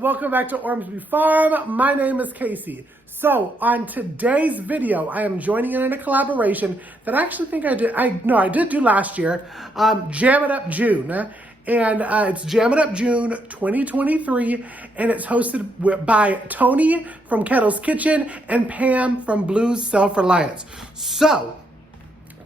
welcome back to Ormsby Farm. My name is Casey. So on today's video, I am joining in a collaboration that I actually think I did do last year, Jam It Up June. And it's Jam It Up June 2023, and it's hosted by Tony from Kettle Kitchen and Pam from Bloo's Reliance. So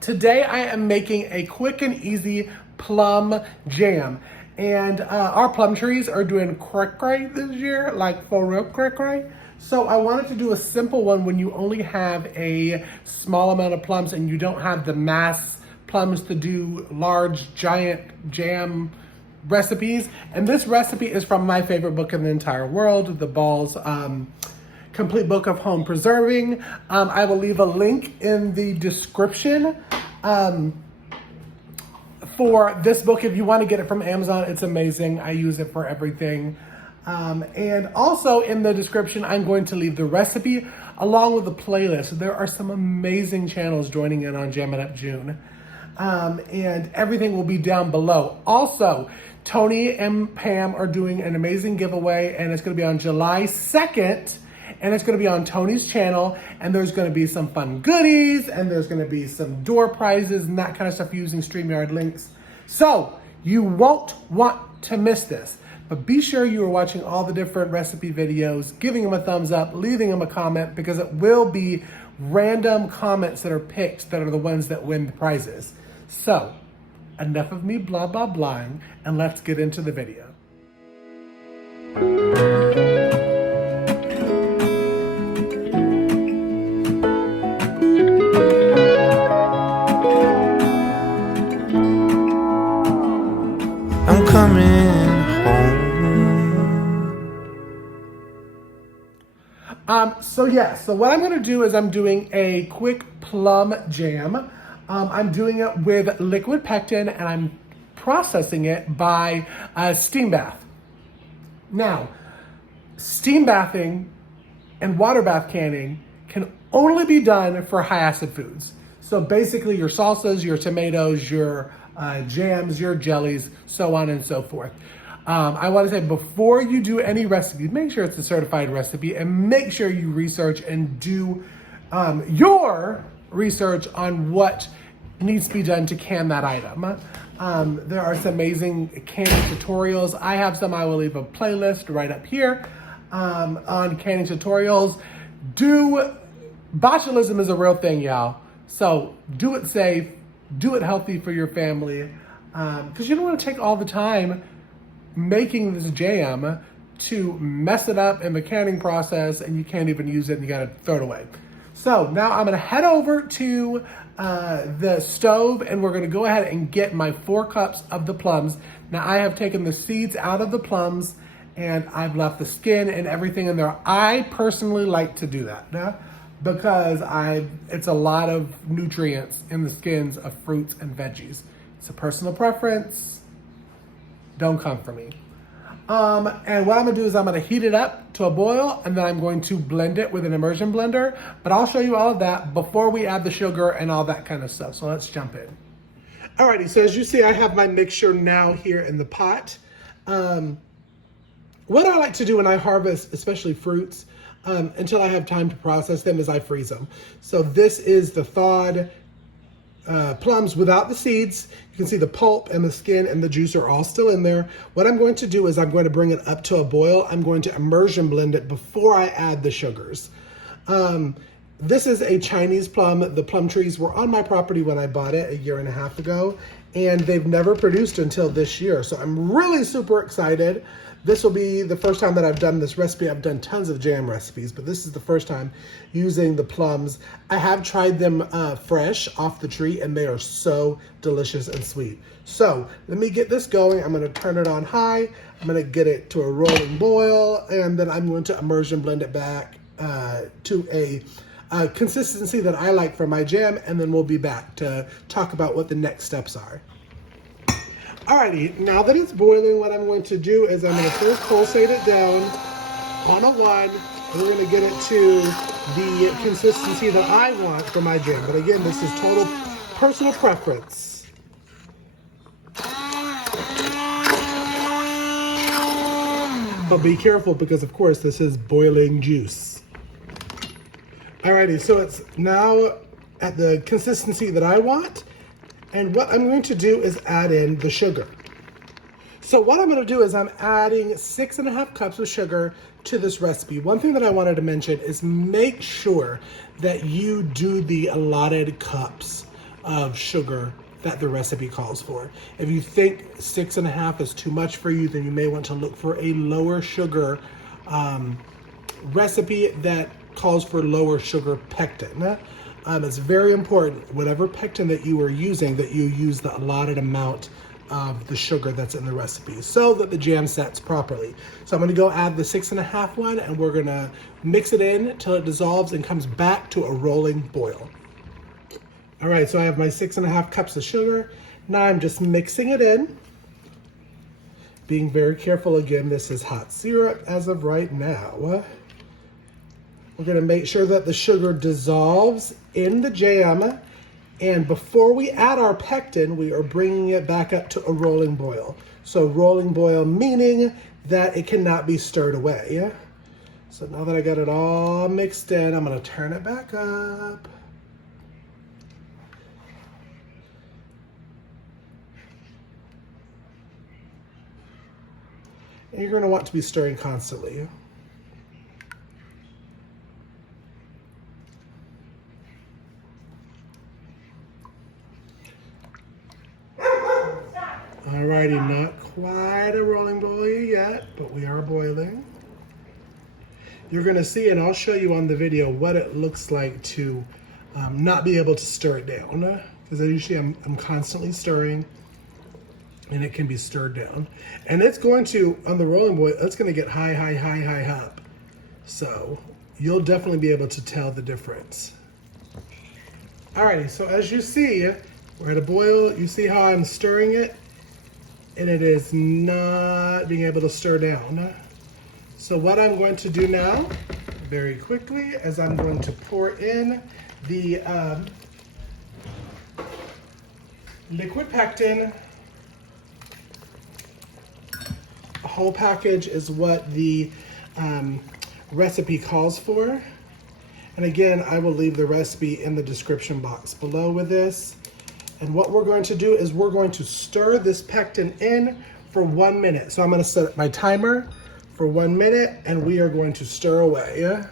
today I am making a quick and easy plum jam. And our plum trees are doing cray-cray this year, like for real cray-cray. So I wanted to do a simple one when you only have a small amount of plums and you don't have the mass plums to do large, giant jam recipes. And this recipe is from my favorite book in the entire world, the Ball's Complete Book of Home Preserving. I will leave a link in the description for this book. If you want to get it from Amazon, it's amazing. I use it for everything. And also in the description, I'm going to leave the recipe along with the playlist. There are some amazing channels joining in on Jam It Up June. And everything will be down below. Also, Tony and Pam are doing an amazing giveaway, and it's going to be on July 2nd. And it's going to be on Tony's channel, and there's going to be some fun goodies, and there's going to be some door prizes and that kind of stuff using StreamYard links. So you won't want to miss this, but be sure you are watching all the different recipe videos, giving them a thumbs up, leaving them a comment, because it will be random comments that are picked that are the ones that win the prizes. So enough of me blah, blah, blahing, and let's get into the video. So what I'm gonna do is I'm doing a quick plum jam. I'm doing it with liquid pectin, and I'm processing it by steam bath. Now, steam bathing and water bath canning can only be done for high acid foods. So basically your salsas, your tomatoes, your jams, your jellies, so on and so forth. I want to say, before you do any recipe, make sure it's a certified recipe, and make sure you research and do your research on what needs to be done to can that item. There are some amazing canning tutorials. I have some. I will leave a playlist right up here on canning tutorials. Botulism is a real thing, y'all. So do it safe, do it healthy for your family, because you don't want to take all the time making this jam to mess it up in the canning process, and you can't even use it and you gotta throw it away. So now I'm gonna head over to the stove, and we're gonna go ahead and get my 4 cups of the plums. Now I have taken the seeds out of the plums, and I've left the skin and everything in there. I personally like to do that because it's a lot of nutrients in the skins of fruits and veggies. It's a personal preference. Don't come for me. And what I'm gonna do is I'm gonna heat it up to a boil, and then I'm going to blend it with an immersion blender. But I'll show you all of that before we add the sugar and all that kind of stuff. So let's jump in. Alrighty, so as you see, I have my mixture now here in the pot. What I like to do when I harvest, especially fruits, until I have time to process them, is I freeze them. So this is the thawed plums without the seeds. You can see the pulp and the skin and the juice are all still in there. What I'm going to do is I'm going to bring it up to a boil. I'm going to immersion blend it before I add the sugars. This is a Chinese plum. The plum trees were on my property when I bought it 1.5 years ago, and they've never produced until this year. So I'm really super excited. This will be the first time that I've done this recipe. I've done tons of jam recipes, but this is the first time using the plums. I have tried them fresh off the tree, and they are so delicious and sweet. So let me get this going. I'm gonna turn it on high. I'm gonna get it to a rolling boil, and then I'm going to immersion blend it back to a consistency that I like for my jam, and then we'll be back to talk about what the next steps are. Alrighty, now that it's boiling, what I'm going to do is I'm going to first pulsate it down on a 1, and we're going to get it to the consistency that I want for my jam. But again, this is total personal preference. But be careful because of course this is boiling juice. Alrighty, so it's now at the consistency that I want. And what I'm going to do is add in the sugar. So what I'm going to do is I'm adding 6.5 cups of sugar to this recipe. One thing that I wanted to mention is make sure that you do the allotted cups of sugar that the recipe calls for. If you think 6.5 is too much for you, then you may want to look for a lower sugar recipe that calls for lower sugar pectin. It's very important, whatever pectin that you are using, that you use the allotted amount of the sugar that's in the recipe so that the jam sets properly. So I'm gonna go add the 6.5 one and we're gonna mix it in till it dissolves and comes back to a rolling boil. All right, so I have my 6.5 cups of sugar. Now I'm just mixing it in. Being very careful again, this is hot syrup as of right now. We're gonna make sure that the sugar dissolves in the jam. And before we add our pectin, we are bringing it back up to a rolling boil. So rolling boil meaning that it cannot be stirred away. So now that I got it all mixed in, I'm gonna turn it back up. And you're gonna want to be stirring constantly. Alrighty, not quite a rolling boil yet, but we are boiling. You're gonna see, and I'll show you on the video, what it looks like to not be able to stir it down. Because as you see, I'm constantly stirring, and it can be stirred down. And it's going to, on the rolling boil, it's gonna get high, high, high, high up. So you'll definitely be able to tell the difference. Alrighty, so as you see, we're at a boil. You see how I'm stirring it? And it is not being able to stir down. So what I'm going to do now, very quickly, is I'm going to pour in the liquid pectin. A whole package is what the recipe calls for. And again, I will leave the recipe in the description box below with this. And what we're going to do is we're going to stir this pectin in for 1 minute. So I'm going to set my timer for 1 minute and we are going to stir away.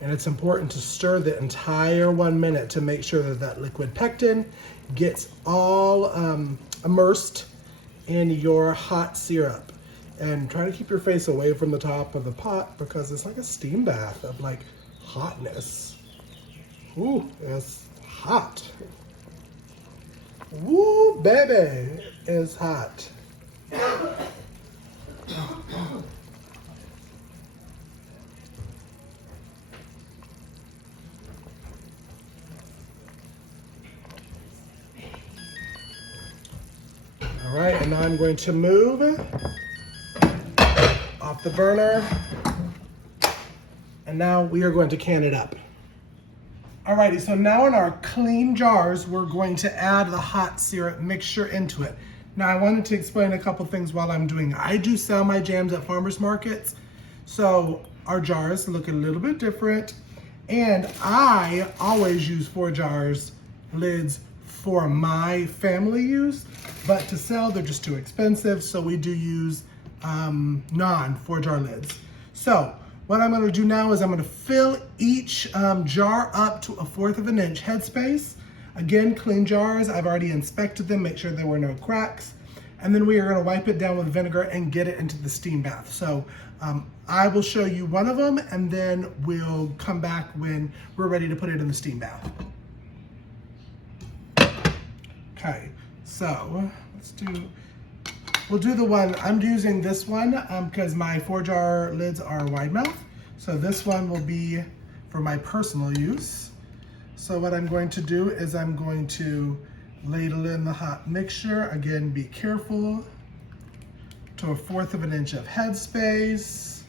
And it's important to stir the entire 1 minute to make sure that that liquid pectin gets all immersed in your hot syrup. And try to keep your face away from the top of the pot because it's like a steam bath of like hotness. Ooh, it's hot. Woo, baby, it's hot. All right, and now I'm going to move off the burner. And now we are going to can it up. Alrighty, so now in our clean jars, we're going to add the hot syrup mixture into it. Now I wanted to explain a couple things while I'm doing it. I do sell my jams at farmers markets, so our jars look a little bit different. And I always use 4 jars lids for my family use, but to sell, they're just too expensive. So we do use non-4 jar lids. So what I'm gonna do now is I'm gonna fill each jar up to 1/4 of an inch headspace. Again, clean jars, I've already inspected them, make sure there were no cracks. And then we are gonna wipe it down with vinegar and get it into the steam bath. So I will show you one of them and then we'll come back when we're ready to put it in the steam bath. Okay, so we'll do the one, I'm using this one because my 4 jar lids are wide mouth. So this one will be for my personal use. So what I'm going to do is I'm going to ladle in the hot mixture. Again, be careful. To 1/4 of an inch of headspace.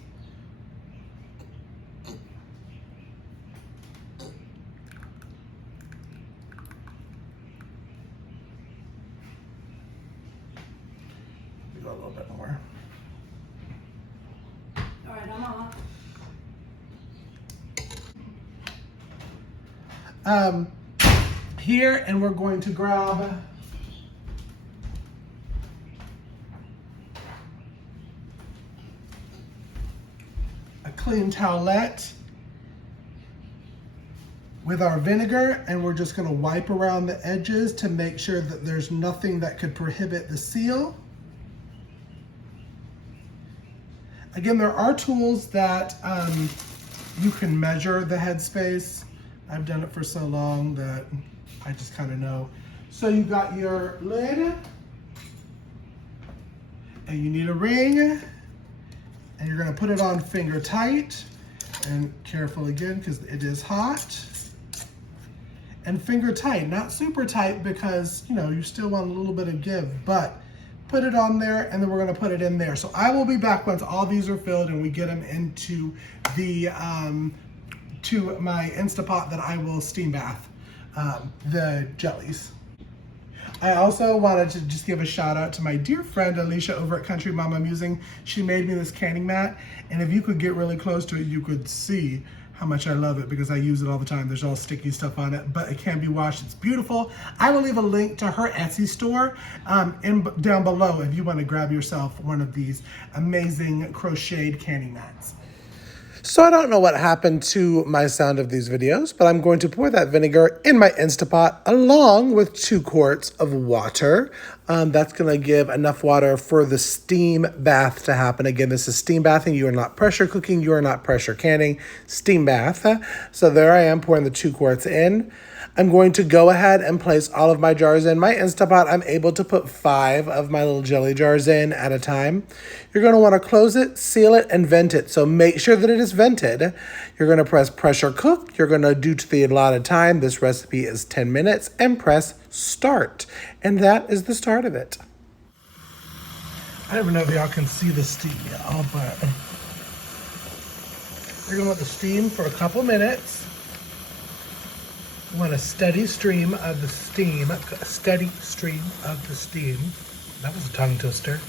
Go a little bit more. All right, I'm on. Here, and we're going to grab a clean towelette with our vinegar, and we're just going to wipe around the edges to make sure that there's nothing that could prohibit the seal. Again, there are tools that you can measure the headspace. I've done it for so long that I just kind of know. So you got your lid, and you need a ring, and you're gonna put it on finger tight, and careful again, because it is hot. And finger tight, not super tight, because you still want a little bit of give, but put it on there, and then we're gonna put it in there. So I will be back once all these are filled and we get them into the to my Instapot that I will steam bath the jellies. I also wanted to just give a shout out to my dear friend Alicia over at Country Mama Musing. She made me this canning mat, and if you could get really close to it, you could see how much I love it, because I use it all the time. There's all sticky stuff on it, but it can be washed. It's beautiful. I will leave a link to her Etsy store down below if you want to grab yourself one of these amazing crocheted canning mats. So I don't know what happened to my sound of these videos, but I'm going to pour that vinegar in my Instapot along with 2 quarts of water. That's going to give enough water for the steam bath to happen. Again, this is steam bathing. You are not pressure cooking. You are not pressure canning. Steam bath. So there I am pouring the 2 quarts in. I'm going to go ahead and place all of my jars in. My Instapot, I'm able to put 5 of my little jelly jars in at a time. You're going to want to close it, seal it, and vent it. So make sure that it is vented. You're going to press pressure cook. You're going to do to the allotted time. This recipe is 10 minutes, and press start. And that is the start of it. I don't even know if y'all can see the steam, y'all, but we're going to let the steam for a couple minutes. Want a steady stream of the steam, that was a tongue twister,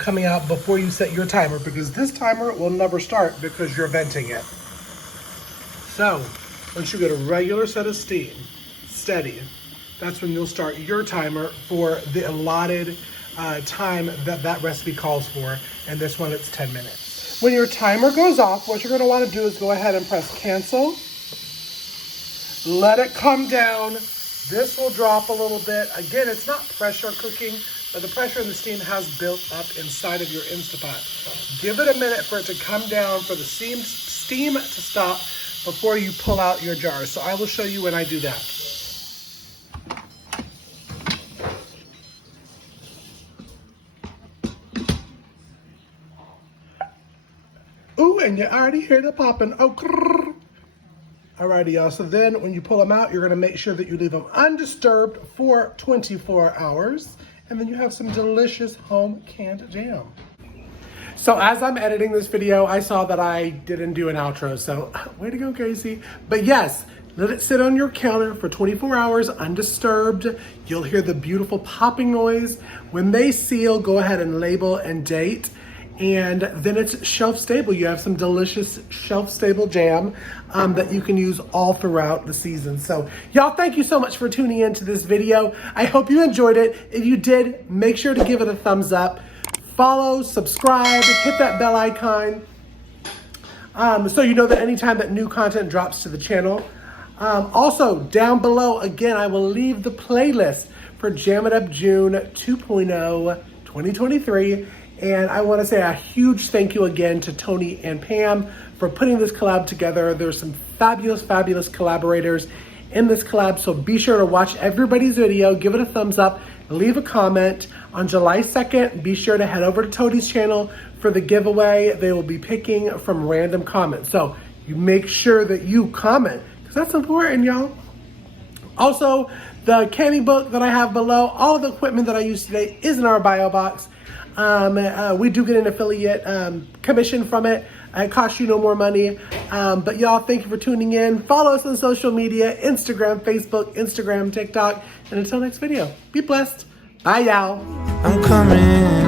coming out before you set your timer, because this timer will never start because you're venting it. So once you get a regular set of steam, steady, that's when you'll start your timer for the allotted time that recipe calls for, and this one it's 10 minutes. When your timer goes off, what you're going to want to do is go ahead and press cancel. Let it come down. This will drop a little bit. Again, it's not pressure cooking, but the pressure and the steam has built up inside of your Instapot. Give it a minute for it to come down, for the steam to stop before you pull out your jars. So I will show you when I do that. Ooh, and you already hear the popping. Oh, crrr. Alrighty, y'all. So then when you pull them out, you're going to make sure that you leave them undisturbed for 24 hours. And then you have some delicious home canned jam. So as I'm editing this video, I saw that I didn't do an outro. So way to go, Casey. But yes, let it sit on your counter for 24 hours undisturbed. You'll hear the beautiful popping noise. When they seal, go ahead and label and date. And then it's shelf stable. You have some delicious shelf stable jam that you can use all throughout the season. So y'all, thank you so much for tuning into this video. I hope you enjoyed it. If you did, make sure to give it a thumbs up. Follow, subscribe, hit that bell icon so you know that anytime that new content drops to the channel. Also, down below, again, I will leave the playlist for Jam It Up June 2.0 2023. And I want to say a huge thank you again to Tony and Pam for putting this collab together. There's some fabulous, fabulous collaborators in this collab. So be sure to watch everybody's video, give it a thumbs up, leave a comment. On July 2nd, be sure to head over to Tony's channel for the giveaway. They will be picking from random comments. So you make sure that you comment, because that's important, y'all. Also, the canning book that I have below, all the equipment that I use today is in our bio box. We do get an affiliate commission from it. It costs you no more money. But y'all, thank you for tuning in. Follow us on social media, Instagram, Facebook, Instagram, TikTok. And until next video, be blessed. Bye, y'all. I'm coming.